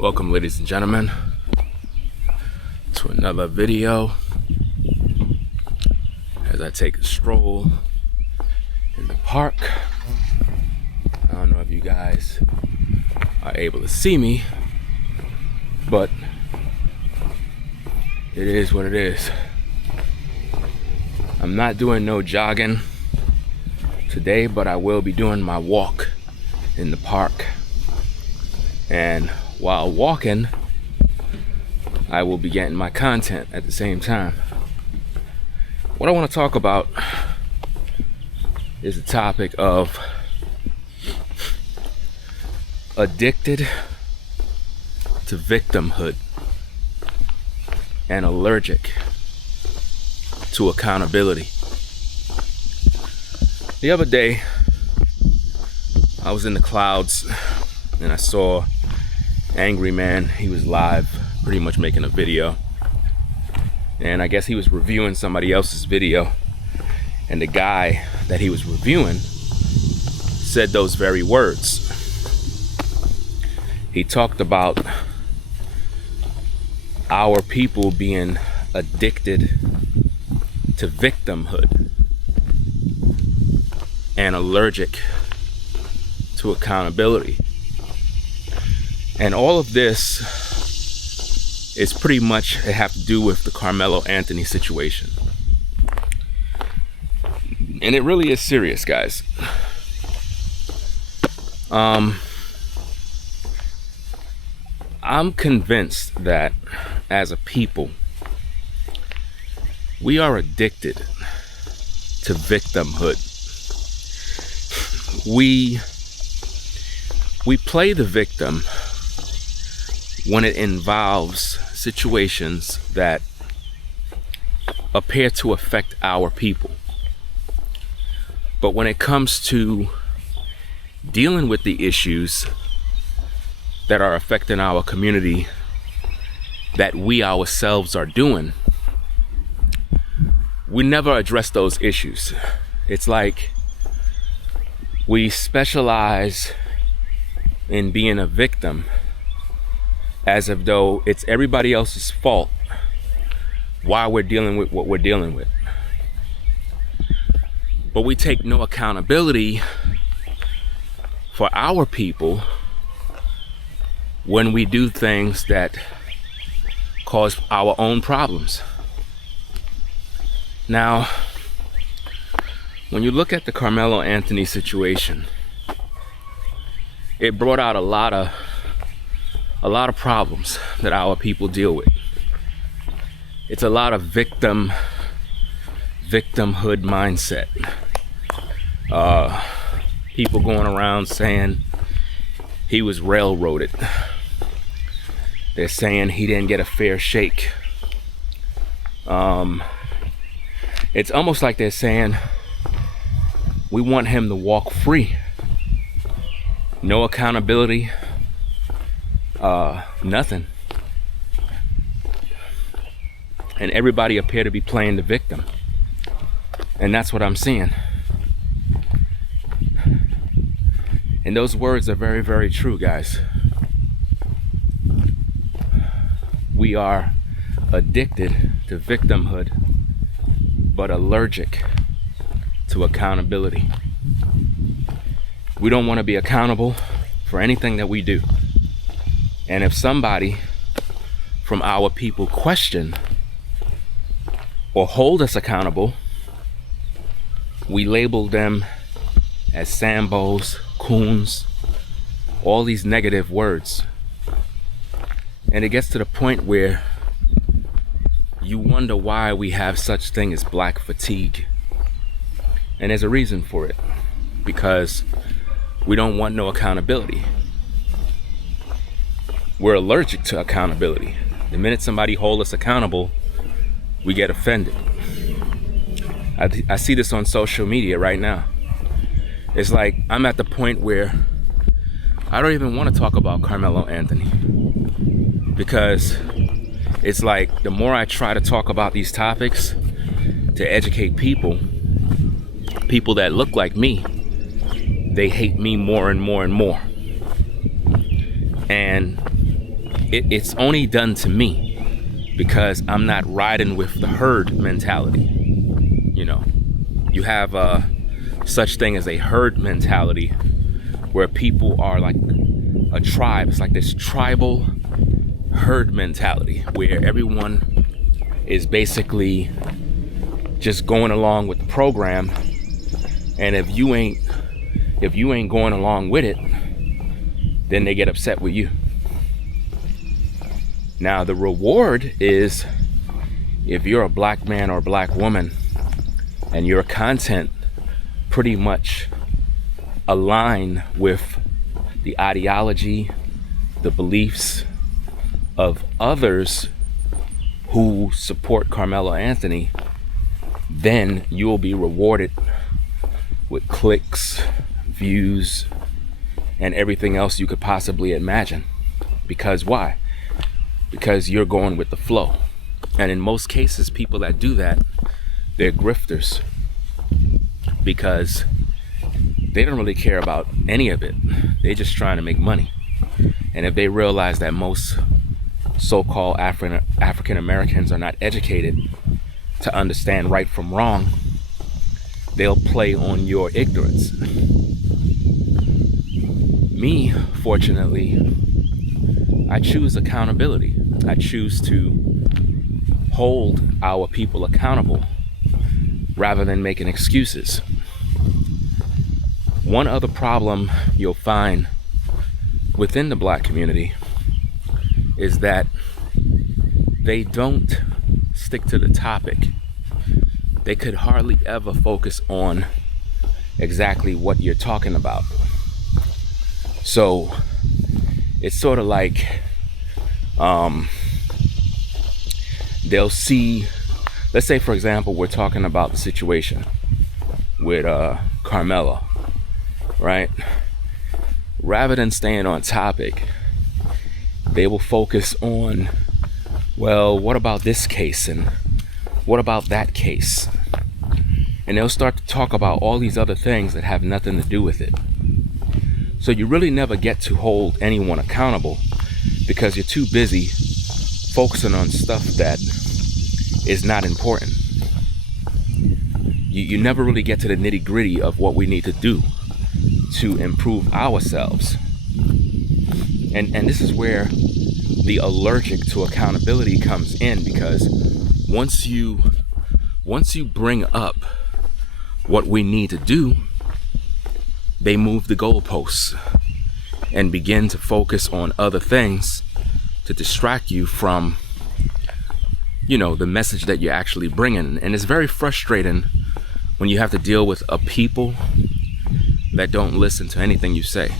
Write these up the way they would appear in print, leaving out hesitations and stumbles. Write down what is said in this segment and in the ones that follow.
Welcome, ladies and gentlemen, to another video as I take a stroll in the park. I don't know if you guys are able to see me, but it is what it is. I'm not doing no jogging today, but I will be doing my walk in the park. And while walking, I will be getting my content at the same time. What I want to talk about is the topic of addicted to victimhood and allergic to accountability. The other day, I was in the clouds and I saw Angry Man. He was live, pretty much making a video, and I guess he was reviewing somebody else's video, and the guy that he was reviewing said those very words. He talked about our people being addicted to victimhood and allergic to accountability. And all of this is pretty much have to do with the Carmelo Anthony situation. And it really is serious, guys. I'm convinced that as a people, we are addicted to victimhood. We play the victim when it involves situations that appear to affect our people. But when it comes to dealing with the issues that are affecting our community that we ourselves are doing, we never address those issues. It's like we specialize in being a victim as if though it's everybody else's fault why we're dealing with what we're dealing with. But we take no accountability for our people when we do things that cause our own problems. Now, when you look at the Carmelo Anthony situation, it brought out a lot of problems that our people deal with. It's a lot of victimhood mindset. People going around saying he was railroaded. They're saying he didn't get a fair shake. It's almost like they're saying we want him to walk free. No accountability. Nothing. And everybody appear to be playing the victim. And that's what I'm seeing. And those words are very, very true, guys. We are addicted to victimhood, but allergic to accountability. We don't want to be accountable for anything that we do. And if somebody from our people question or hold us accountable, we label them as Sambos, coons, all these negative words. And it gets to the point where you wonder why we have such thing as black fatigue. And there's a reason for it. Because we don't want no accountability. We're allergic to accountability. The minute somebody holds us accountable, we get offended. I see this on social media right now. It's like I'm at the point where I don't even want to talk about Carmelo Anthony, because it's like the more I try to talk about these topics to educate people that look like me, they hate me more and more and more. And it's only done to me because I'm not riding with the herd mentality. You know, you have such thing as a herd mentality where people are like a tribe. It's like this tribal herd mentality where everyone is basically just going along with the program, and if you ain't going along with it, then they get upset with you. Now the reward is, if you're a black man or a black woman and your content pretty much align with the ideology, the beliefs of others who support Carmelo Anthony, then you will be rewarded with clicks, views, and everything else you could possibly imagine. Because why? Because you're going with the flow. And in most cases, people that do that, they're grifters, because they don't really care about any of it. They're just trying to make money. And if they realize that most so-called African Americans are not educated to understand right from wrong, they'll play on your ignorance. Me, fortunately, I choose accountability. I choose to hold our people accountable rather than making excuses. One other problem you'll find within the black community is that they don't stick to the topic. They could hardly ever focus on exactly what you're talking about. So it's sort of like they'll see, let's say for example, we're talking about the situation with Carmelo, right? Rather than staying on topic, they will focus on, well, what about this case and what about that case? And they'll start to talk about all these other things that have nothing to do with it. So you really never get to hold anyone accountable because you're too busy focusing on stuff that is not important. You never really get to the nitty-gritty of what we need to do to improve ourselves. And this is where the allergic to accountability comes in, because once you bring up what we need to do, they move the goalposts and begin to focus on other things to distract you from, the message that you're actually bringing. And it's very frustrating when you have to deal with a people that don't listen to anything you say.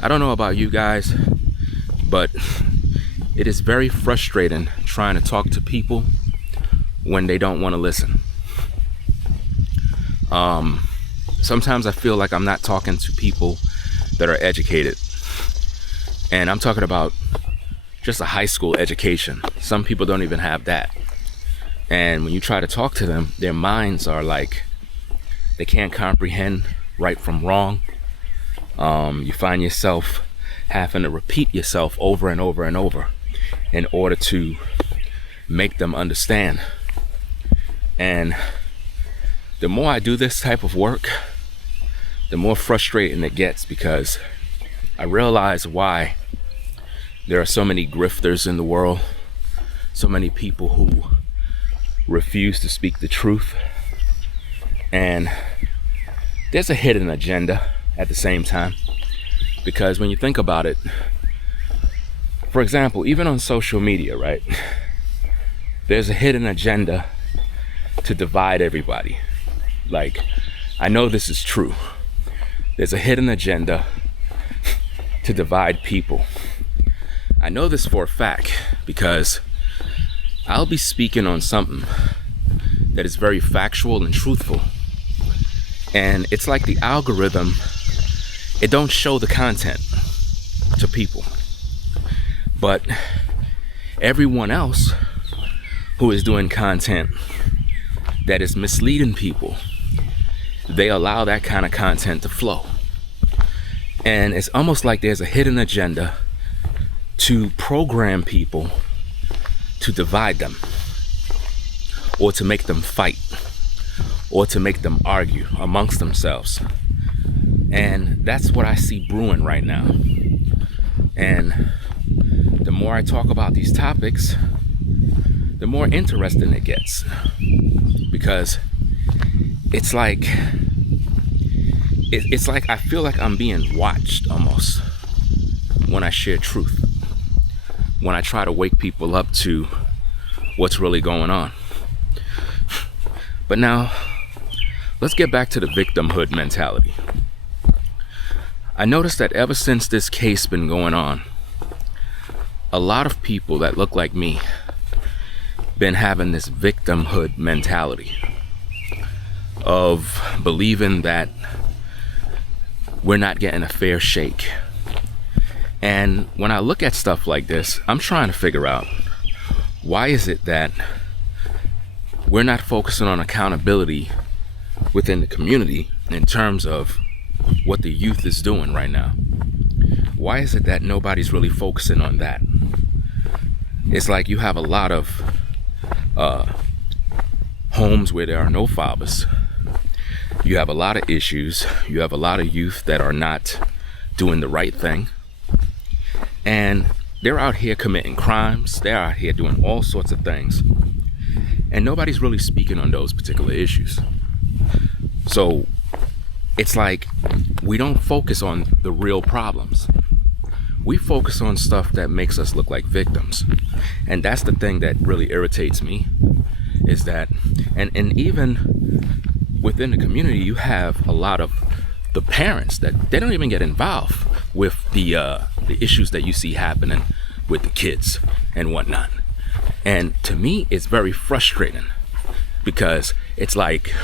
I don't know about you guys, but it is very frustrating trying to talk to people when they don't want to listen. Sometimes I feel like I'm not talking to people that are educated. And I'm talking about just a high school education. Some people don't even have that. And when you try to talk to them, their minds are like, they can't comprehend right from wrong. You find yourself having to repeat yourself over and over and over in order to make them understand. And the more I do this type of work, the more frustrating it gets, because I realize why there are so many grifters in the world, so many people who refuse to speak the truth. And there's a hidden agenda at the same time, because when you think about it, for example, even on social media, right, there's a hidden agenda to divide everybody. Like, I know this is true. There's a hidden agenda to divide people. I know this for a fact because I'll be speaking on something that is very factual and truthful, and it's like the algorithm, it don't show the content to people, but everyone else who is doing content that is misleading people, they allow that kind of content to flow. And it's almost like there's a hidden agenda to program people to divide them, or to make them fight, or to make them argue amongst themselves. And that's what I see brewing right now. And the more I talk about these topics, the more interesting it gets, because it's like I feel like I'm being watched almost when I share truth, when I try to wake people up to what's really going on. But now, let's get back to the victimhood mentality. I noticed that ever since this case been going on, a lot of people that look like me been having this victimhood mentality of believing that we're not getting a fair shake. And when I look at stuff like this, I'm trying to figure out, why is it that we're not focusing on accountability within the community in terms of what the youth is doing right now? Why is it that nobody's really focusing on that? It's like you have a lot of homes where there are no fathers. You have a lot of issues. You have a lot of youth that are not doing the right thing. And they're out here committing crimes. They're out here doing all sorts of things. And nobody's really speaking on those particular issues. So it's like we don't focus on the real problems. We focus on stuff that makes us look like victims. And that's the thing that really irritates me, is that, and even within the community, you have a lot of the parents that they don't even get involved with the issues that you see happening with the kids and whatnot. And to me, it's very frustrating, because it's like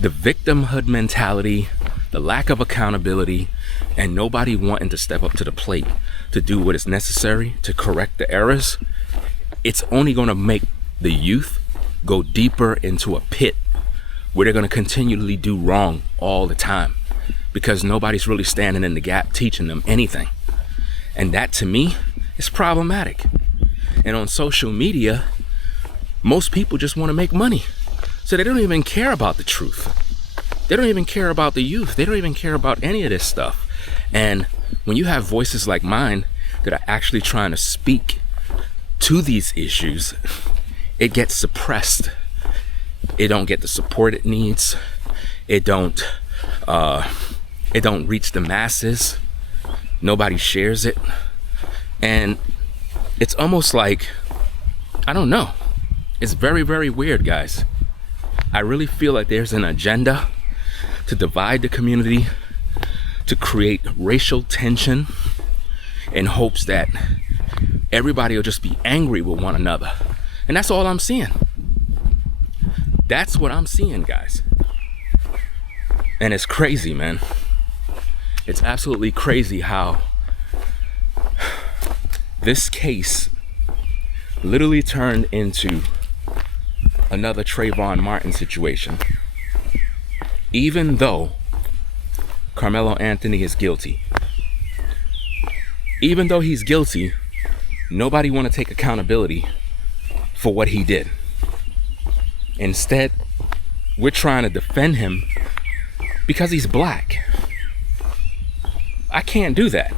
the victimhood mentality, the lack of accountability, and nobody wanting to step up to the plate to do what is necessary to correct the errors. It's only going to make the youth go deeper into a pit where they're going to continually do wrong all the time, because nobody's really standing in the gap teaching them anything. And that, to me, is problematic. And on social media, most people just want to make money. So they don't even care about the truth. They don't even care about the youth. They don't even care about any of this stuff. And when you have voices like mine that are actually trying to speak to these issues, it gets suppressed. It don't get the support it needs. It don't reach the masses. Nobody shares it. And it's almost like, I don't know. It's very, very weird, guys. I really feel like there's an agenda to divide the community, to create racial tension in hopes that everybody will just be angry with one another. And that's all I'm seeing. That's what I'm seeing, guys. And it's crazy, man. It's absolutely crazy how this case literally turned into another Trayvon Martin situation. Even though Carmelo Anthony is guilty. Even though he's guilty, nobody want to take accountability for what he did. Instead, we're trying to defend him because he's black. I can't do that,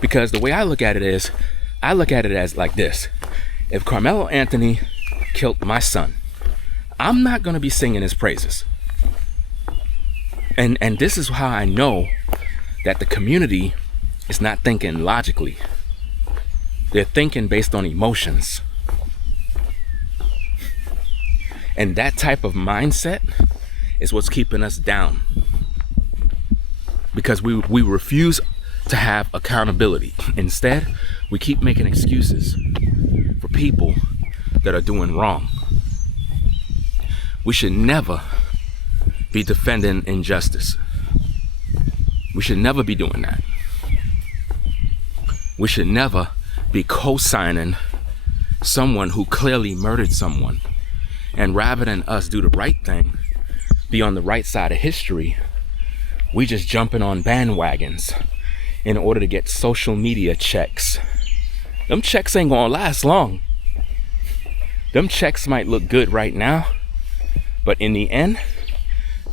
because the way I look at it is, I look at it as like this. If Carmelo Anthony killed my son, I'm not going to be singing his praises. And this is how I know that the community is not thinking logically. They're thinking based on emotions. And that type of mindset is what's keeping us down. Because we refuse to have accountability. Instead, we keep making excuses for people that are doing wrong. We should never be defending injustice. We should never be doing that. We should never be co-signing someone who clearly murdered someone. And rather than us do the right thing, be on the right side of history, we just jumping on bandwagons in order to get social media checks Them checks ain't gonna last long. Them checks might look good right now, but in the end,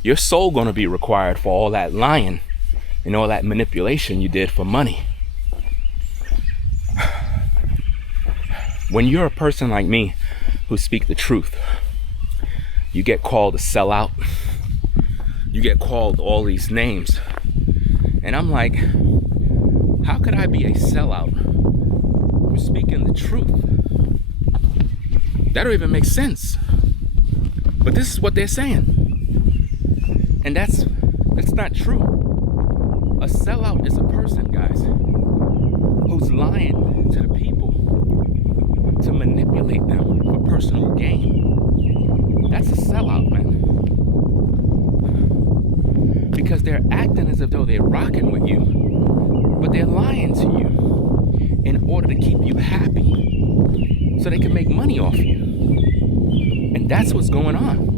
your soul gonna be required for all that lying and all that manipulation you did for money. When you're a person like me who speak the truth, you get called a sellout. You get called all these names. And I'm like, how could I be a sellout for speaking the truth? That don't even make sense. But this is what they're saying. And that's not true. A sellout is a person, guys, who's lying to the people to manipulate them for personal gain. That's a sellout, man. Because they're acting as if though they're rocking with you, but they're lying to you in order to keep you happy so they can make money off you. And that's what's going on.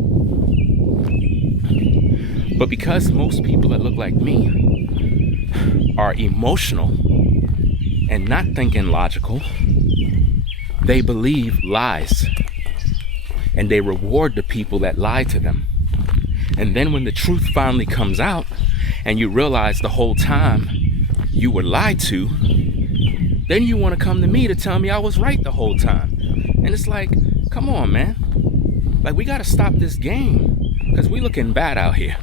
But because most people that look like me are emotional and not thinking logical, they believe lies. And they reward the people that lie to them. And then when the truth finally comes out and you realize the whole time you were lied to, then you want to come to me to tell me I was right the whole time. And it's like, come on, man. Like, we got to stop this game because we looking bad out here.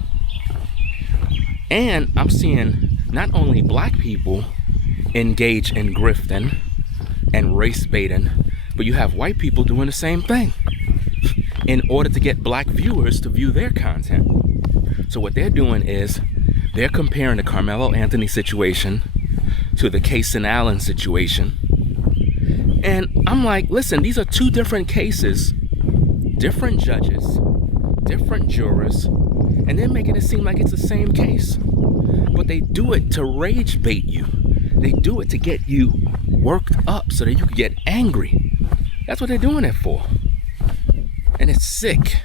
And I'm seeing not only black people engage in grifting and race baiting, but you have white people doing the same thing in order to get black viewers to view their content. So what they're doing is they're comparing the Carmelo Anthony situation to the Kaysen Allen situation. And I'm like, listen, these are two different cases, different judges, different jurors, and they're making it seem like it's the same case. But they do it to rage bait you. They do it to get you worked up so that you can get angry. That's what they're doing it for. And it's sick.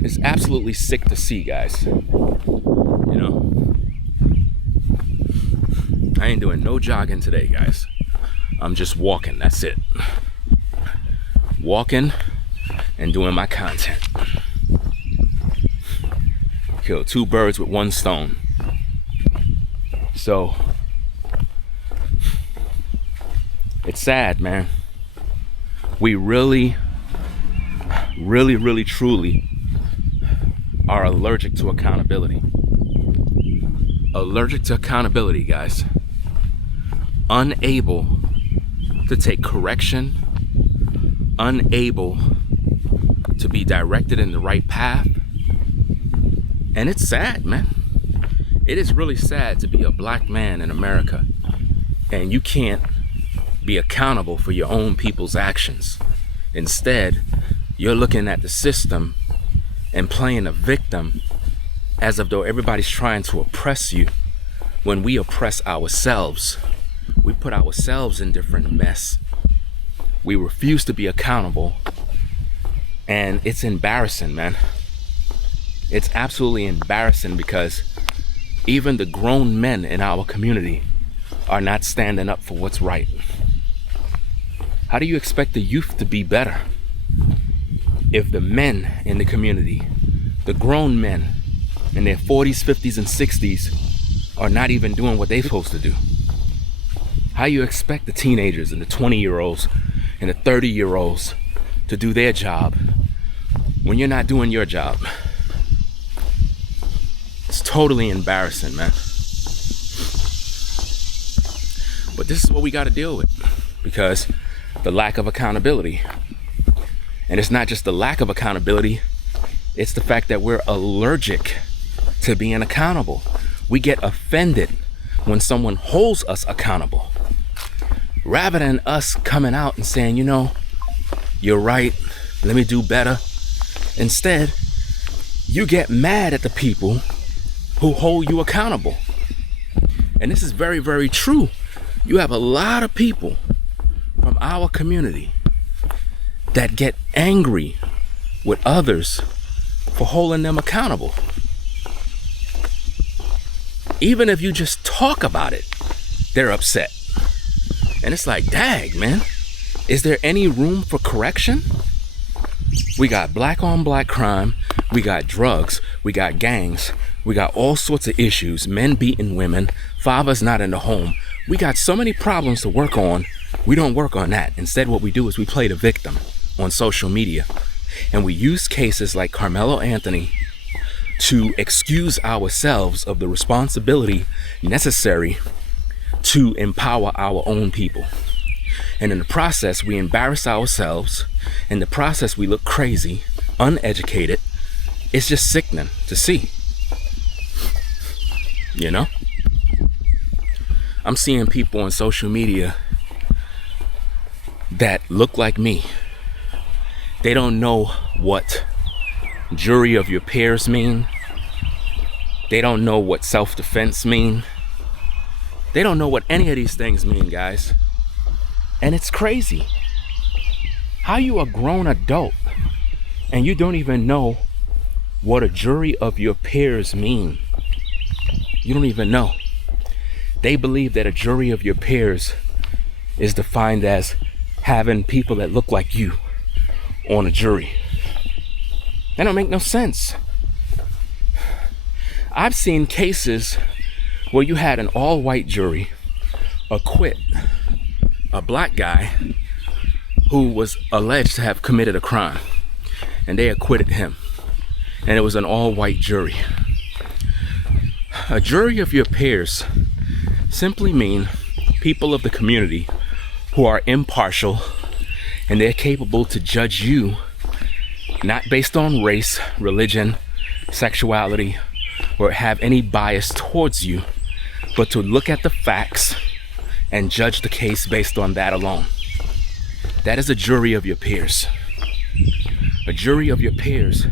It's absolutely sick to see, guys. You know, I ain't doing no jogging today, guys. I'm just walking, that's it. Walking and doing my content. Kill two birds with one stone. So, it's sad, man. We really, truly are allergic to accountability. Allergic to accountability, guys. Unable to take correction. Unable to be directed in the right path. And it's sad, man. It is really sad to be a black man in America and you can't be accountable for your own people's actions. Instead, you're looking at the system and playing a victim as if though everybody's trying to oppress you when we oppress ourselves. We put ourselves in different mess. We refuse to be accountable. And it's embarrassing, man. It's absolutely embarrassing because even the grown men in our community are not standing up for what's right. How do you expect the youth to be better if the men in the community, the grown men in their 40s, 50s, and 60s are not even doing what they're supposed to do? How you expect the teenagers and the 20-year-olds and the 30-year-olds to do their job when you're not doing your job? It's totally embarrassing, man. But this is what we got to deal with because the lack of accountability. And it's not just the lack of accountability, it's the fact that we're allergic to being accountable. We get offended when someone holds us accountable. Rather than us coming out and saying, you know, you're right, let me do better. Instead, you get mad at the people who hold you accountable. And this is very, very true. You have a lot of people from our community that get angry with others for holding them accountable. Even if you just talk about it, they're upset. And it's like, dang, man, is there any room for correction? We got black on black crime, we got drugs, we got gangs, we got all sorts of issues, men beating women, fathers not in the home. We got so many problems to work on. We don't work on that. Instead, what we do is we play the victim on social media. And we use cases like Carmelo Anthony to excuse ourselves of the responsibility necessary to empower our own people. And in the process, we embarrass ourselves. In the process, we look crazy, uneducated. It's just sickening to see. You know? I'm seeing people on social media that look like me. They don't know what jury of your peers mean. They don't know what self-defense mean. They don't know what any of these things mean, guys. And it's crazy. How you a grown adult and you don't even know what a jury of your peers mean? You don't even know. They believe that a jury of your peers is defined as having people that look like you on a jury. That don't make no sense. I've seen cases where you had an all-white jury acquit a black guy who was alleged to have committed a crime, and they acquitted him, and it was an all-white jury. A jury of your peers simply mean people of the community who are impartial, and they're capable to judge you not based on race, religion, sexuality, or have any bias towards you, but to look at the facts and judge the case based on that alone. That is a jury of your peers. A jury of your peers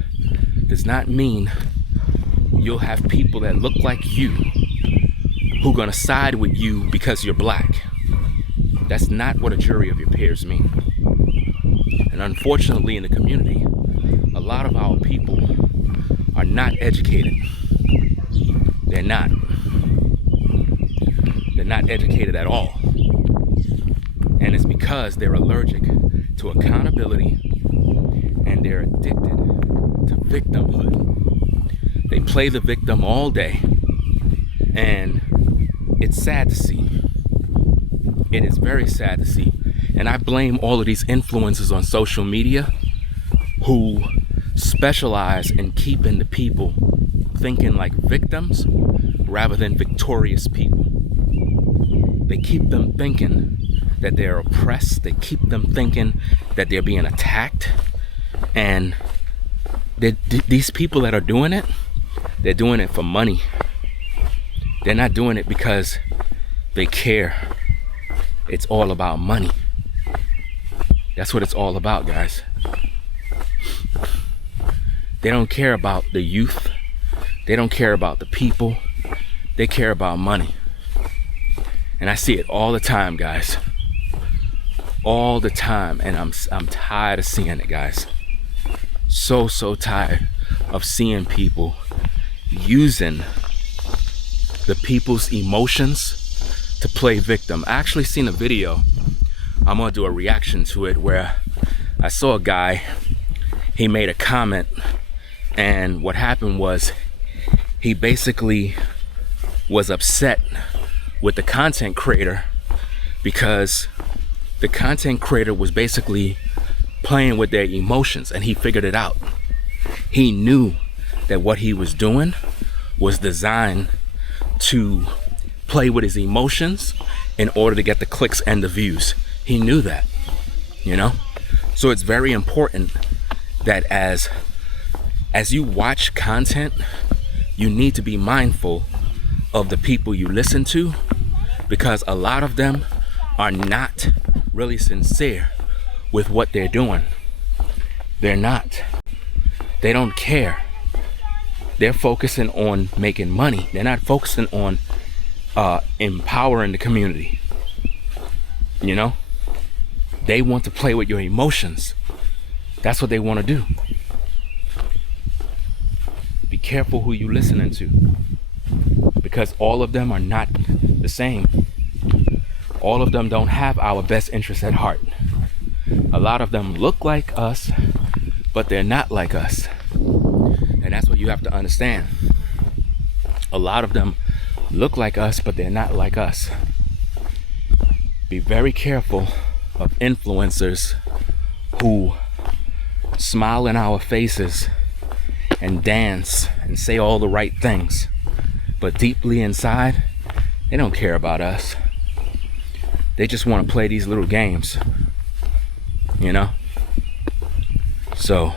does not mean you'll have people that look like you who are gonna side with you because you're black. That's not what a jury of your peers mean. And unfortunately in the community, a lot of our people are not educated. They're not. They're not educated at all. And it's because they're allergic to accountability and they're addicted to victimhood. They play the victim all day, and it's sad to see. It is very sad to see. And I blame all of these influencers on social media who specialize in keeping the people thinking like victims rather than victorious people. They keep them thinking that they're oppressed. They keep them thinking that they're being attacked. And these people that are doing it, they're doing it for money. They're not doing it because they care. It's all about money. That's what it's all about, guys. They don't care about the youth. They don't care about the people. They care about money. And I see it all the time, guys. All the time. And I'm tired of seeing it, guys. So tired of seeing people using the people's emotions to play victim. I actually seen a video. I'm gonna do a reaction to it where I saw a guy, he made a comment, and what happened was he basically was upset with the content creator because the content creator was basically playing with their emotions, and he figured it out. He knew that what he was doing was designed to play with his emotions in order to get the clicks and the views. He knew that, you know? So it's very important that as you watch content, you need to be mindful of the people you listen to, because a lot of them are not really sincere with what they're doing. They're not. They don't care. They're focusing on making money. They're not focusing on empowering the community. You know? They want to play with your emotions. That's what they want to do. Be careful who you're listening to, because all of them are not the same. all of them don't have our best interests at heart. A lot of them look like us, but they're not like us. And that's what you have to understand. A lot of them look like us, but they're not like us. Be very careful of influencers who smile in our faces and dance and say all the right things, but deeply inside, they don't care about us. They just want to play these little games, you know? So,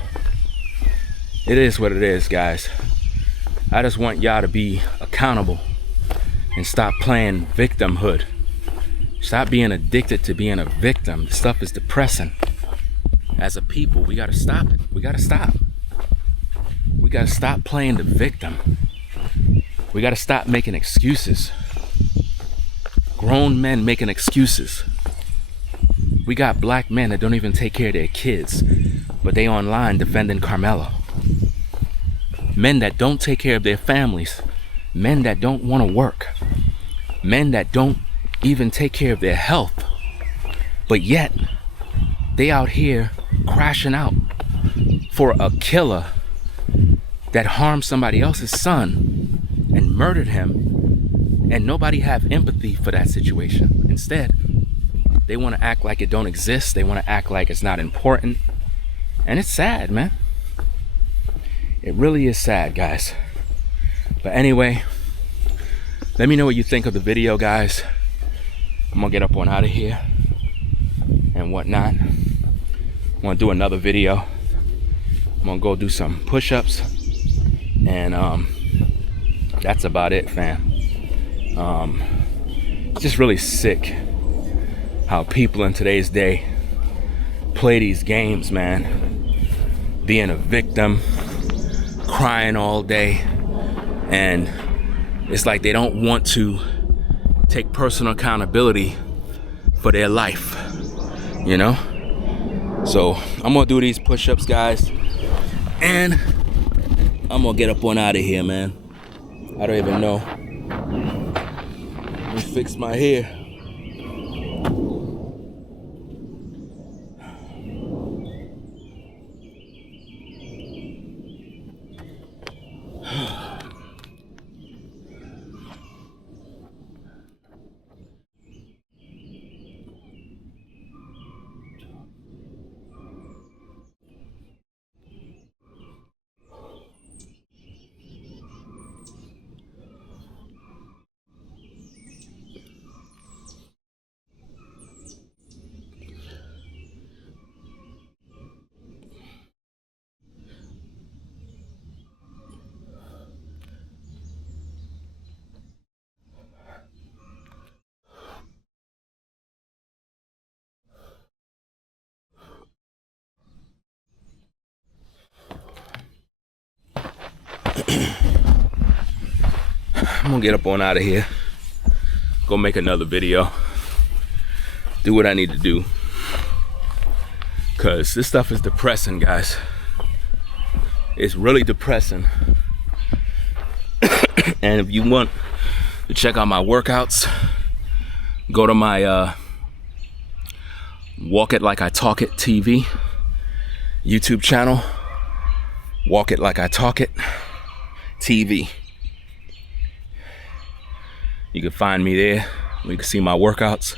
it is what it is, guys. I just want y'all to be accountable and stop playing victimhood. Stop being addicted to being a victim. This stuff is depressing. As a people, we gotta stop it. We gotta stop. We gotta stop playing the victim. We gotta stop making excuses. Grown men making excuses. We got black men that don't even take care of their kids, but they online defending Carmelo. Men that don't take care of their families. Men that don't want to work. Men that don't even take care of their health. But yet, they out here crashing out for a killer that harmed somebody else's son and murdered him, and nobody have empathy for that situation. Instead, they want to act like it don't exist. They want to act like it's not important. And it's sad, man. It really is sad, guys. But anyway, let me know what you think of the video, guys. I'm gonna get up on out of here and whatnot. I'm gonna do another video. I'm gonna go do some push-ups, and that's about it, fam. It's just really sick how people in today's day play these games, man. Being a victim, crying all day, and it's like they don't want to take personal accountability for their life, you know? So I'm gonna do these push-ups, guys, and I'm gonna get up on out of here, man. I don't even know. Let me fix my hair. I'm gonna get up on out of here, go make another video, do what I need to do, because this stuff is depressing, guys. It's really depressing. And if you want to check out my workouts, go to my Walk It Like I Talk It TV YouTube channel. Walk It Like I Talk It TV. You can find me there where you can see my workouts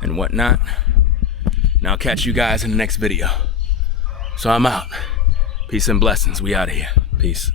and whatnot. And I'll catch you guys in the next video. So I'm out. Peace and blessings. We out of here. Peace.